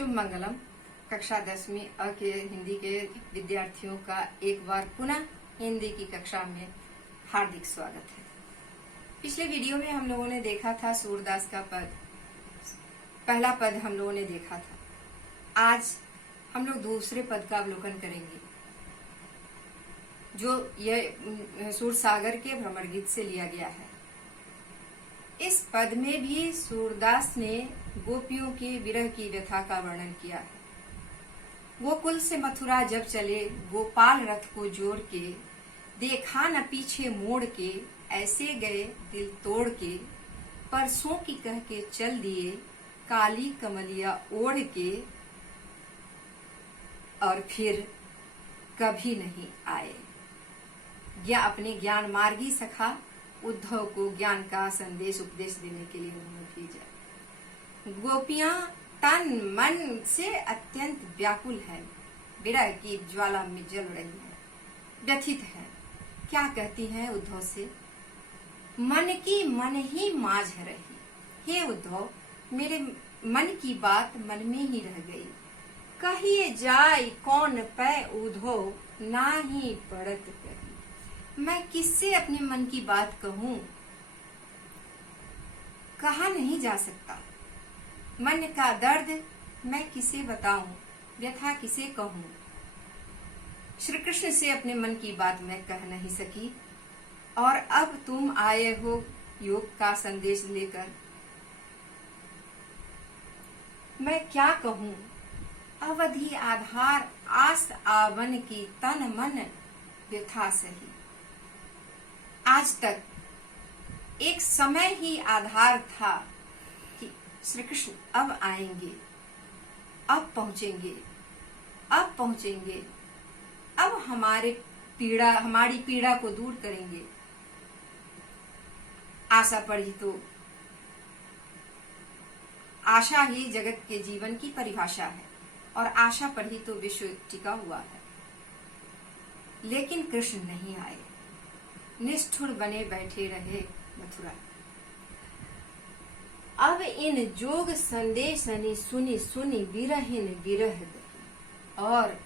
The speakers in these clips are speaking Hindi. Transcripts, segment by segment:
शुभ मंगलम। कक्षा 10वीं अ के हिंदी के विद्यार्थियों का एक बार पुनः हिंदी की कक्षा में हार्दिक स्वागत है। पिछले वीडियो में हम लोगों ने देखा था सूरदास का पद, पहला पद हम लोगों ने देखा था। आज हम लोग दूसरे पद का अवलोकन करेंगे, जो यह सूरसागर के भ्रमर गीत से लिया गया है। इस पद में भी सूरदास ने गोपियों के विरह की व्यथा का वर्णन किया है। गोकुल से मथुरा जब चले गोपाल रथ को जोड़ के, देखा न पीछे मोड़ के, ऐसे गए दिल तोड़ के, परसों की कह के चल दिए काली कमलिया ओढ़ के, और फिर कभी नहीं आए। या अपने ज्ञान मार्गी सखा उद्धव को ज्ञान का संदेश उपदेश देने के लिए उन्होंने भेजा। गोपियां तन मन से अत्यंत व्याकुल है, विरह की ज्वाला में जल रही है, व्यथित है। क्या कहती हैं उद्धव से? मन की मन ही माझ रही, हे उद्धव मेरे मन की बात मन में ही रह गई। कहिए जाय कौन पै उद्धव नाही पड़त कही। मैं किससे अपने मन की बात कहूं, कहा नहीं जा सकता। मन का दर्द मैं किसे बताऊं, व्यथा किसे कहूं। श्री कृष्ण से अपने मन की बात मैं कह नहीं सकी, और अब तुम आए हो योग का संदेश लेकर। मैं क्या कहूं, अवधि आधार आस आवन की तन मन व्यथा सही। आज तक एक समय ही आधार था कि श्री कृष्ण अब आएंगे, अब पहुंचेंगे, अब पहुंचेंगे, अब हमारी पीड़ा को दूर करेंगे। आशा पड़ी तो आशा ही जगत के जीवन की परिभाषा है, और आशा पर ही तो विश्व टिका हुआ है। लेकिन कृष्ण नहीं आए, निष्ठुर बने बैठे रहे मथुरा। अब इन जोग संदेशनि सुनी सुनी विरहिन विरह दही। और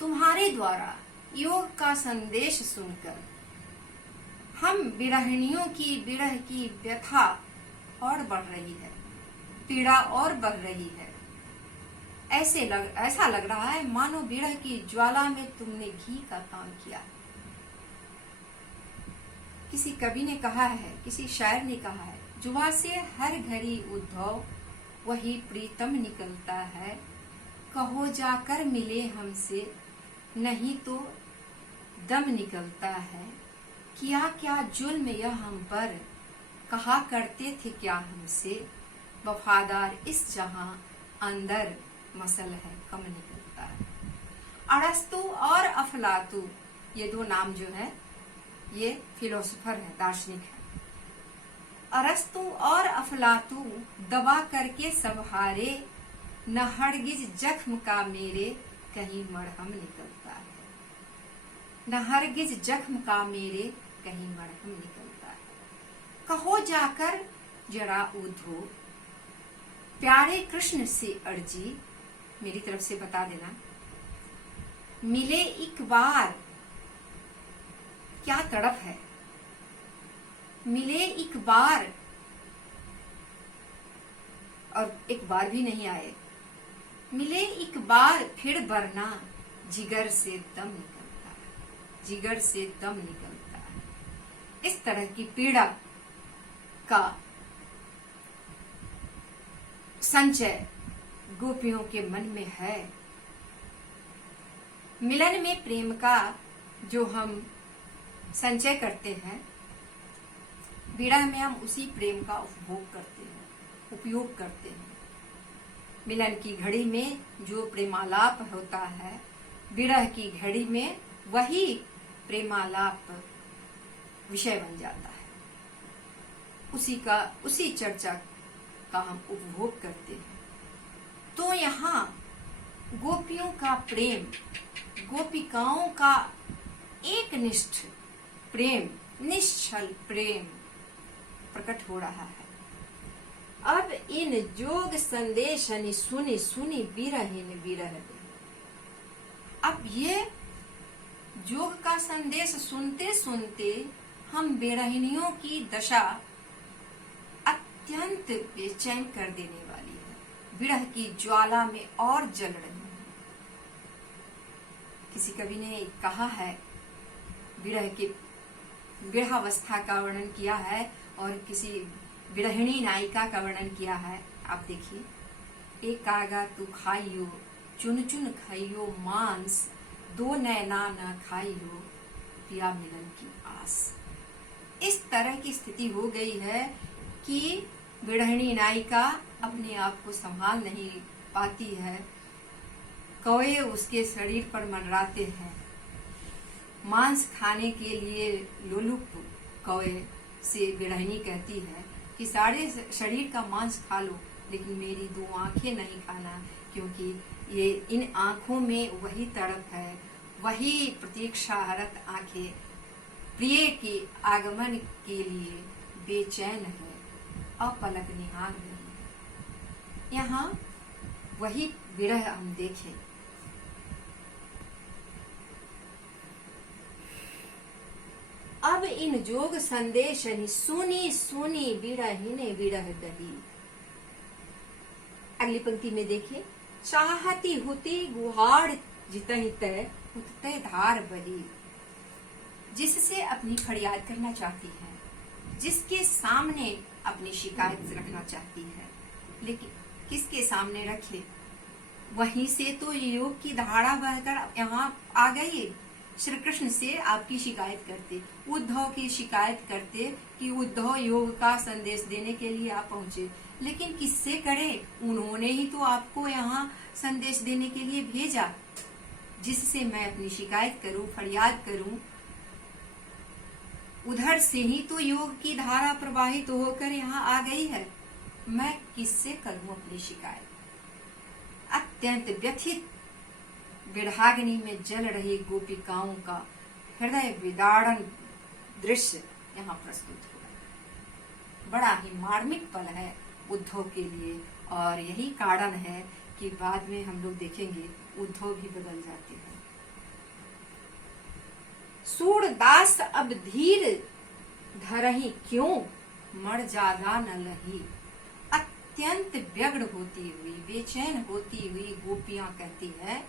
तुम्हारे द्वारा योग का संदेश सुनकर हम विरहिणियों की विरह की व्यथा और बढ़ रही है, पीड़ा और बढ़ रही है। ऐसा लग रहा है मानो विरह की ज्वाला में तुमने घी का काम किया। किसी कवि ने कहा है, किसी शायर ने कहा है, जुआ से हर घड़ी उद्धव वही प्रीतम निकलता है। कहो जाकर मिले हमसे, नहीं तो दम निकलता है। किया क्या जुल्म यह हम पर, कहा करते थे क्या हमसे। वफादार इस जहां अंदर मसल है कम निकलता है। अरस्तु और अफलातु, ये दो नाम जो है ये फिलोसोफर है, दार्शनिक है। अरस्तु और अफलातु दबा करके सब हारे, न हरगिज जख्म का मेरे कहीं मरहम निकलता है। न हरगिज जख्म का मेरे कहीं मरहम निकलता है। कहो जाकर जरा उद्धव, प्यारे कृष्ण से अर्जी मेरी तरफ से बता देना। मिले एक बार, क्या तड़प है, मिले एक बार, और एक बार भी नहीं आए। मिले एक बार फिर वरना जिगर से दम निकलता है, जिगर से दम निकलता है। इस तरह की पीड़ा का संचय गोपियों के मन में है। मिलन में प्रेम का जो हम संचय करते हैं, विरह में हम उसी प्रेम का उपभोग करते हैं, उपयोग करते हैं। मिलन की घड़ी में जो प्रेमालाप होता है, विरह की घड़ी में वही प्रेमालाप विषय बन जाता है। उसी चर्चा का हम उपभोग करते हैं। तो यहाँ गोपियों का प्रेम, गोपिकाओं का एक निष्ठ प्रेम, निश्चल प्रेम प्रकट हो रहा है। अब इन जोग संदेश सुनि सुनि बिरहिन बिरह दही। अब ये जोग का संदेश सुनते सुनते हम बेरहनियों की दशा अत्यंत बेचैन कर देने वाली है। विरह की ज्वाला में और जल रही है। किसी कवि ने कहा है, विरह के विरहावस्था का वर्णन किया है और किसी विरहिणी नायिका का वर्णन किया है। आप देखिए, एक कागा तू खाइयो चुन चुन खाइयो मांस, दो नैना न खाइयो पिया मिलन की आस। इस तरह की स्थिति हो गई है कि विरहिणी नायिका अपने आप को संभाल नहीं पाती है। कौए उसके शरीर पर मंडराते हैं। मांस खाने के लिए लोलुप कौए से विरहिणी कहती है कि सारे शरीर का मांस खा लो, लेकिन मेरी दो आंखें नहीं खाना, क्योंकि ये इन आंखों में वही तड़प है, वही प्रतीक्षारत आंखें प्रिय के आगमन के लिए बेचैन है, अपलक निहार रही है। यहाँ वही विरह हम देखें। अब इन जोग संदेश सुनी सुनी बिरहिने विरह दही। अगली पंक्ति में देखिए, चाहती हुती गुहाड़ जितहि तय उतते धार बही। जिससे अपनी फरियाद करना चाहती है, जिसके सामने अपनी शिकायत रखना चाहती है, लेकिन किसके सामने रखे? वहीं से तो योग की धारा बहकर यहाँ आ गई। श्री कृष्ण से आपकी शिकायत करते, उद्धव की शिकायत करते कि उद्धव योग का संदेश देने के लिए आप पहुंचे, लेकिन किससे करे? उन्होंने ही तो आपको यहाँ संदेश देने के लिए भेजा। जिससे मैं अपनी शिकायत करूं, फरियाद करूं, उधर से ही तो योग की धारा प्रवाहित होकर यहाँ आ गई है। मैं किससे करूं अपनी शिकायत? अत्यंत व्यथित विरहाग्नि में जल रही गोपिकाओं का हृदय विदारण दृश्य यहाँ प्रस्तुत हुआ। बड़ा ही मार्मिक पल है उद्धव के लिए, और यही कारण है कि बाद में हम लोग देखेंगे उद्धव भी बदल जाते हैं। सूरदास अब धीर धरही क्यों, मर जादा न लही। अत्यंत व्यग्र होती हुई, बेचैन होती हुई गोपियां कहती है,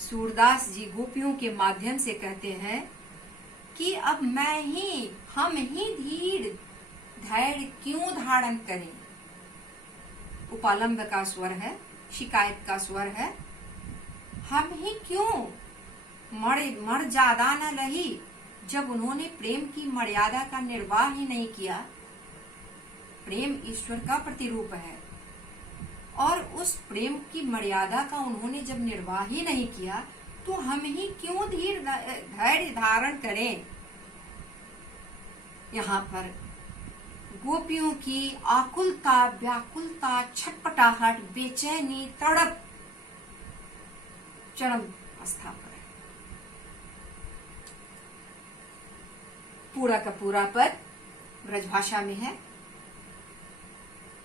सूरदास जी गोपियों के माध्यम से कहते हैं कि अब हम ही धीर धैर्य क्यों धारण करें। उपालंब का स्वर है, शिकायत का स्वर है। हम ही क्यों, मर ज्यादा न लही। जब उन्होंने प्रेम की मर्यादा का निर्वाह ही नहीं किया। प्रेम ईश्वर का प्रतिरूप है, और उस प्रेम की मर्यादा का उन्होंने जब निर्वाह ही नहीं किया, तो हम ही क्यों धैर्य धारण करें। यहाँ पर गोपियों की आकुलता, व्याकुलता, छटपटाहट, बेचैनी, तड़प चरम अवस्था पर है। पूरा का पूरा पद ब्रजभाषा में है।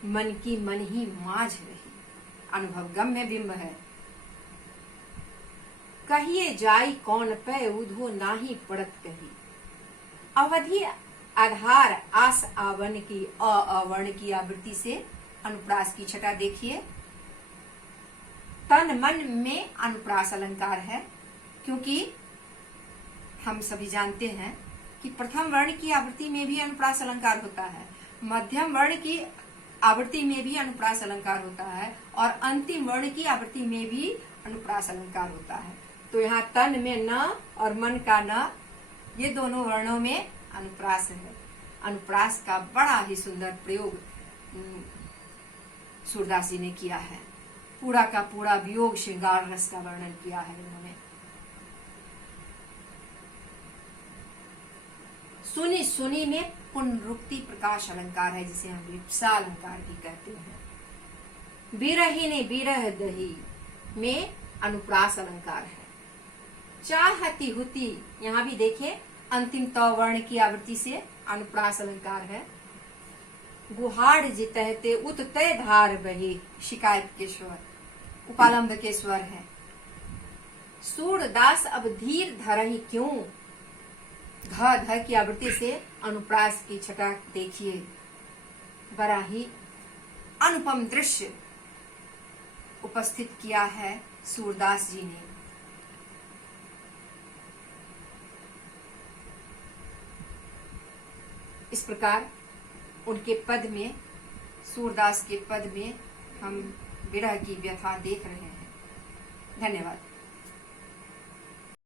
मन की मन ही माझ रही, अनुभव गम्य बिंब है। कहिए जाई कौन पे उधो नाही पड़त कही। अवधि आधार आस आवन की अवर्ण की आवृत्ति से अनुप्रास की छटा देखिए। तन मन में अनुप्रास अलंकार है, क्योंकि हम सभी जानते हैं कि प्रथम वर्ण की आवृत्ति में भी अनुप्रास अलंकार होता है, मध्यम वर्ण की आवृत्ति में भी अनुप्रास अलंकार होता है, और अंतिम वर्ण की आवृत्ति में भी अनुप्रास अलंकार होता है। तो यहाँ तन में न और मन का न, ये दोनों वर्णों में अनुप्रास है। अनुप्रास का बड़ा ही सुंदर प्रयोग सूरदास जी ने किया है। पूरा का पूरा वियोग श्रृंगार रस का वर्णन किया है इन्होंने। सुनी सुनी में पुनरुक्ति प्रकाश अलंकार है, जिसे हम लिप्सा अलंकार भी कहते हैं। बिरहिने बिरह दही में अनुप्रास अलंकार है। चाहती हुती, यहाँ भी देखिए अंतिम त वर्ण की आवृत्ति से अनुप्रास अलंकार है। गुहाड़ जितहते उत तय धार बहे, शिकायत के स्वर, उपालंब के स्वर है। सूरदास अब धीर धरहि क्यों, ध ध की आवृत्ति से अनुप्रास की छटा देखिए। बड़ा ही अनुपम दृश्य उपस्थित किया है सूरदास जी ने। इस प्रकार उनके पद में, सूरदास के पद में हम विरह की व्यथा देख रहे हैं। धन्यवाद।